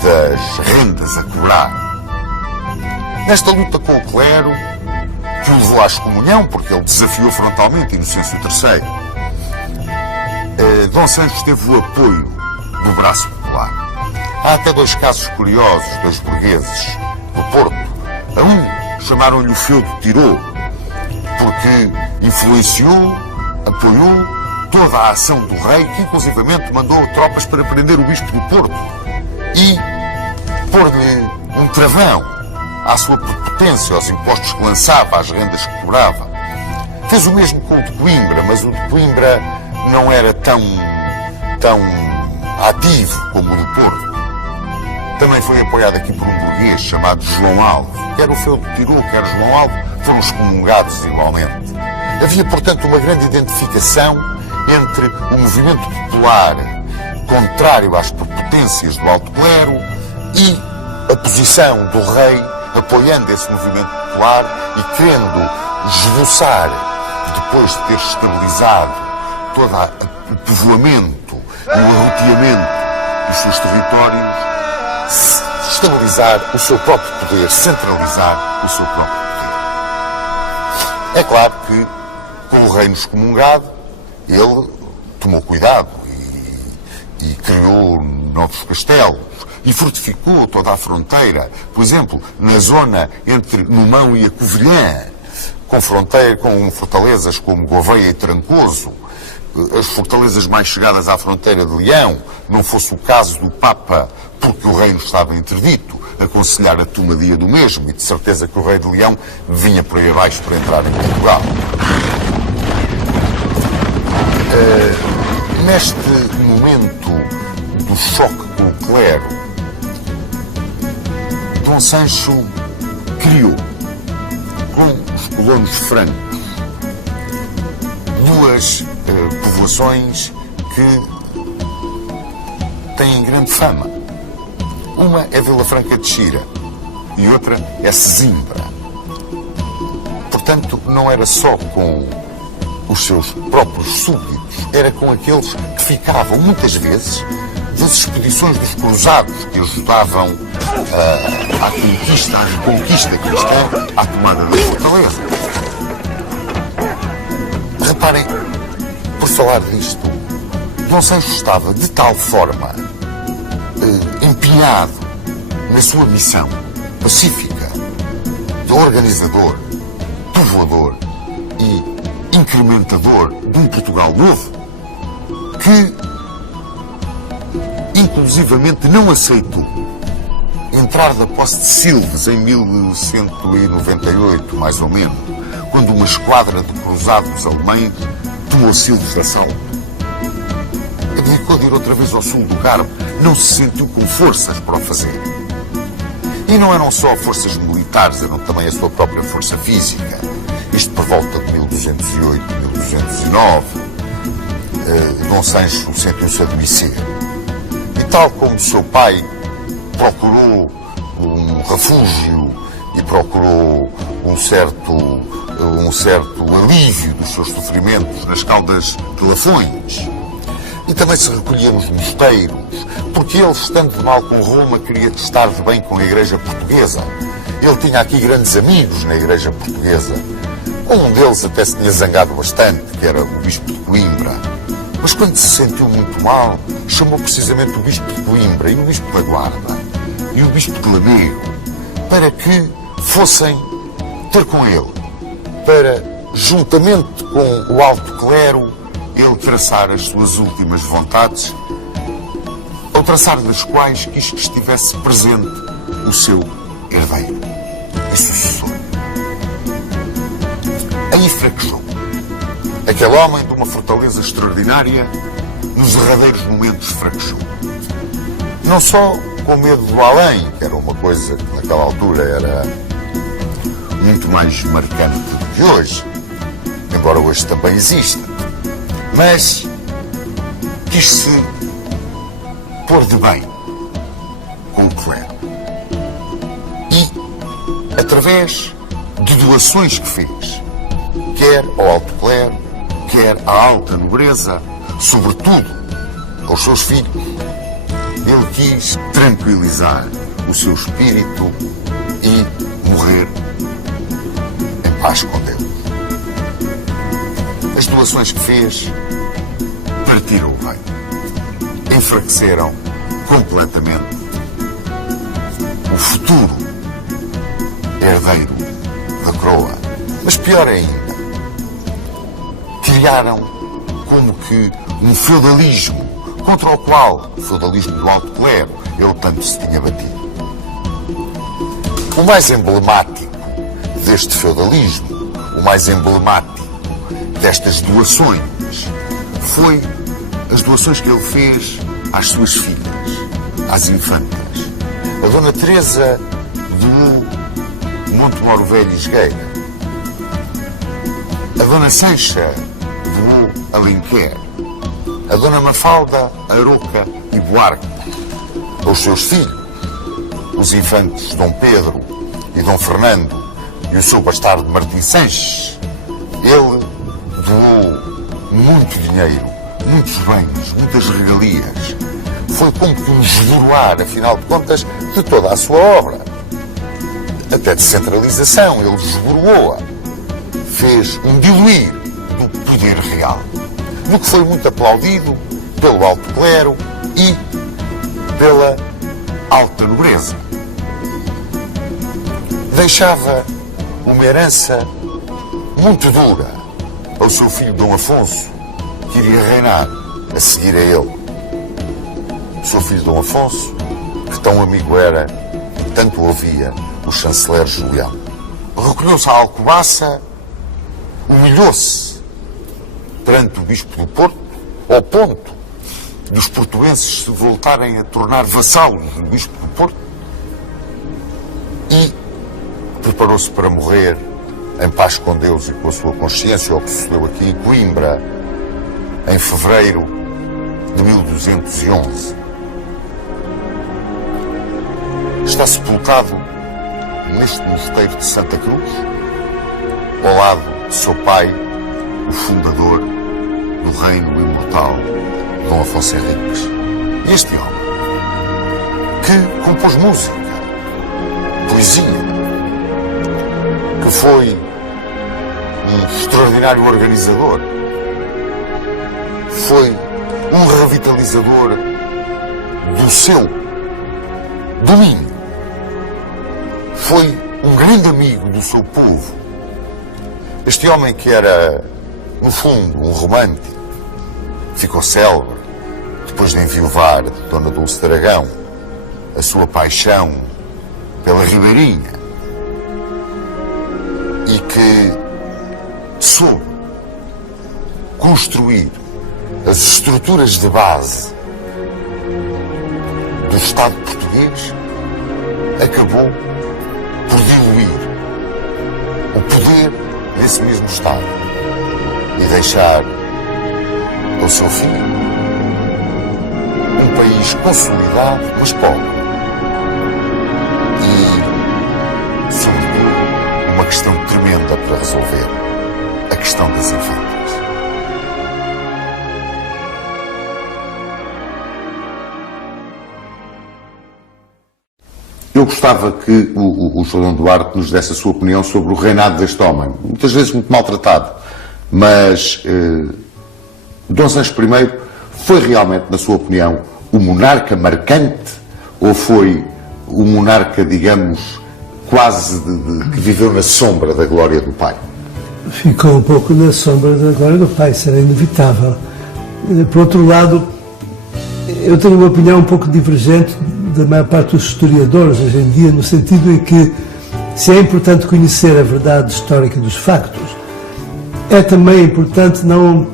das rendas a cobrar. Nesta luta com o clero, que o levou à excomunhão, porque ele desafiou frontalmente Inocêncio III, Dom Sancho teve o apoio do braço popular. Há até 2 casos curiosos, 2 burgueses do Porto. A um chamaram-lhe o feudo Tirou, porque influenciou, apoiou toda a ação do rei, que inclusivamente mandou tropas para prender o bispo do Porto e pôr-lhe um travão à sua prepotência, aos impostos que lançava, às rendas que cobrava. Fez o mesmo com o de Coimbra, mas o de Coimbra não era tão ativo como o do Porto. Também foi apoiado aqui por um burguês chamado João Alvo. Quer o feudo Tirou, quer João Alvo, foram excomungados igualmente. Havia, portanto, uma grande identificação entre o movimento popular contrário às prepotências do alto clero, e a posição do rei apoiando esse movimento popular e querendo esboçar, depois de ter estabilizado todo o povoamento e o arroteamento dos seus territórios, estabilizar o seu próprio poder, centralizar o seu próprio poder. É claro que, com o reino excomungado, ele tomou cuidado e criou novos castelos e fortificou toda a fronteira. Por exemplo, na zona entre Numão e a Covilhã, com fortalezas como Gouveia e Trancoso, as fortalezas mais chegadas à fronteira de Leão, não fosse o caso do Papa, porque o reino estava interdito, aconselhar a tomadia do mesmo, e de certeza que o rei de Leão vinha por aí abaixo para entrar em Portugal. Neste momento do choque com o clero, Dom Sancho criou, com os colonos francos, duas povoações que têm grande fama. Uma é Vila Franca de Xira e outra é Sesimbra. Portanto, não era só com os seus próprios súbditos, era com aqueles que ficavam, muitas vezes, das expedições dos cruzados que ajudavam à reconquista cristã, à tomada da fortaleza. Reparem, por falar disto, Dom Sancho estava de tal forma empenhado na sua missão pacífica de organizador, povoador e incrementador de um Portugal novo, que inclusivamente não aceitou entrar da posse de Silves em 1198, mais ou menos, quando uma esquadra de cruzados alemães tomou Silves de assalto. Abdicou de ir outra vez ao sul do Carmo, não se sentiu com forças para o fazer. E não eram só forças militares, eram também a sua própria força física. Isto por volta de 1208, 1209, Dom Sancho sentiu-se adoecer. E tal como seu pai procurou um refúgio e procurou um certo alívio dos seus sofrimentos nas Caldas de Lafões, e também se recolhia nos mosteiros, porque ele, estando de mal com Roma, queria estar de bem com a Igreja Portuguesa. Ele tinha aqui grandes amigos na Igreja Portuguesa. Um deles até se tinha zangado bastante, que era o Bispo de Coimbra. Mas quando se sentiu muito mal, chamou precisamente o Bispo de Coimbra e o Bispo da Guarda e o Bispo de Lamego para que fossem ter com ele, para, juntamente com o alto clero, ele traçar as suas últimas vontades, ao traçar das quais quis que estivesse presente o seu herdeiro e sucessor. Aí fraquejou. Aquele homem de uma fortaleza extraordinária, nos derradeiros momentos fraquejou. Não só com medo do além, que era uma coisa que naquela altura era muito mais marcante do que hoje, embora hoje também exista, mas quis-se pôr de bem com o clero. E, através de doações que fez, quer ao alto clero, quer à alta nobreza, sobretudo aos seus filhos, ele quis tranquilizar o seu espírito e morrer em paz com Deus. As doações que fez partiram o bem, enfraqueceram completamente o futuro herdeiro da coroa. Mas pior ainda, criaram como que um feudalismo contra o qual, o feudalismo do alto clero, ele tanto se tinha batido. O mais emblemático deste feudalismo, o mais emblemático destas doações, foi as doações que ele fez às suas filhas, às infantas. A Dona Teresa doou Montemor Velho e Esgueira. A Dona Sancha doou Alenquer. a Dona Mafalda, Aroca e Buarque, aos seus filhos, os infantes Dom Pedro e Dom Fernando e o seu bastardo Martim Sanches. Ele doou muito dinheiro, muitos bens, muitas regalias. Foi como que um esvoruar, afinal de contas, de toda a sua obra. Até descentralização, ele esvoruou-a. Fez um diluir do poder real, no que foi muito aplaudido pelo alto clero e pela alta nobreza. Deixava uma herança muito dura ao seu filho Dom Afonso, que iria reinar a seguir a ele. O seu filho Dom Afonso, que tão amigo era e tanto ouvia o chanceler Julião. Recolheu-se à Alcobaça, humilhou-se perante o bispo do Porto, ao ponto dos portuenses se voltarem a tornar vassalos do bispo do Porto, e preparou-se para morrer em paz com Deus e com a sua consciência, ao que sucedeu aqui em Coimbra, em fevereiro de 1211. Está sepultado neste mosteiro de Santa Cruz, ao lado de seu pai, o fundador do reino imortal, Dom Afonso Henriques. Este homem, que compôs música, poesia, que foi um extraordinário organizador, foi um revitalizador do seu domínio, foi um grande amigo do seu povo. Este homem que era, no fundo, um romântico, ficou célebre depois de enviuvar de Dona Dulce de Aragão, a sua paixão pela Ribeirinha, e que soube construir as estruturas de base do Estado português, acabou por diluir o poder desse mesmo Estado e deixar ao seu filho um país consolidado, mas pobre. E, sobretudo, uma questão tremenda para resolver: a questão das infantas. Eu gostava que o Sr. Dom Duarte nos desse a sua opinião sobre o reinado deste homem, muitas vezes muito maltratado, mas Dom Sancho I foi realmente, na sua opinião, o monarca marcante, ou foi o monarca, digamos, quase que viveu na sombra da glória do pai? Ficou um pouco na sombra da glória do pai, isso era inevitável. Por outro lado, eu tenho uma opinião um pouco divergente da maior parte dos historiadores hoje em dia, no sentido em que, se é importante conhecer a verdade histórica dos factos, é também importante não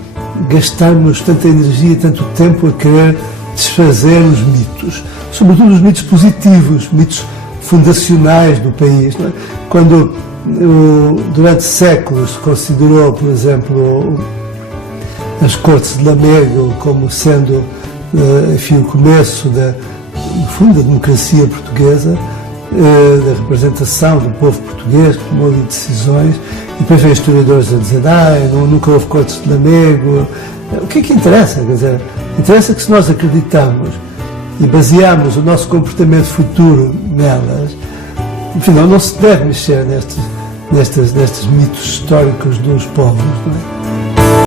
gastarmos tanta energia e tanto tempo a querer desfazer os mitos, sobretudo os mitos positivos, mitos fundacionais do país. Não é? Quando durante séculos se considerou, por exemplo, as Cortes de Lamego como sendo, enfim, o começo no fundo, da democracia portuguesa, da representação do povo português que tomou ali decisões, e depois vem historiadores a dizer nunca houve Cortes de Lamego. O que é que interessa? Quer dizer, interessa que, se nós acreditamos e baseamos o nosso comportamento futuro nelas, afinal não se deve mexer nestes mitos históricos dos povos, não é?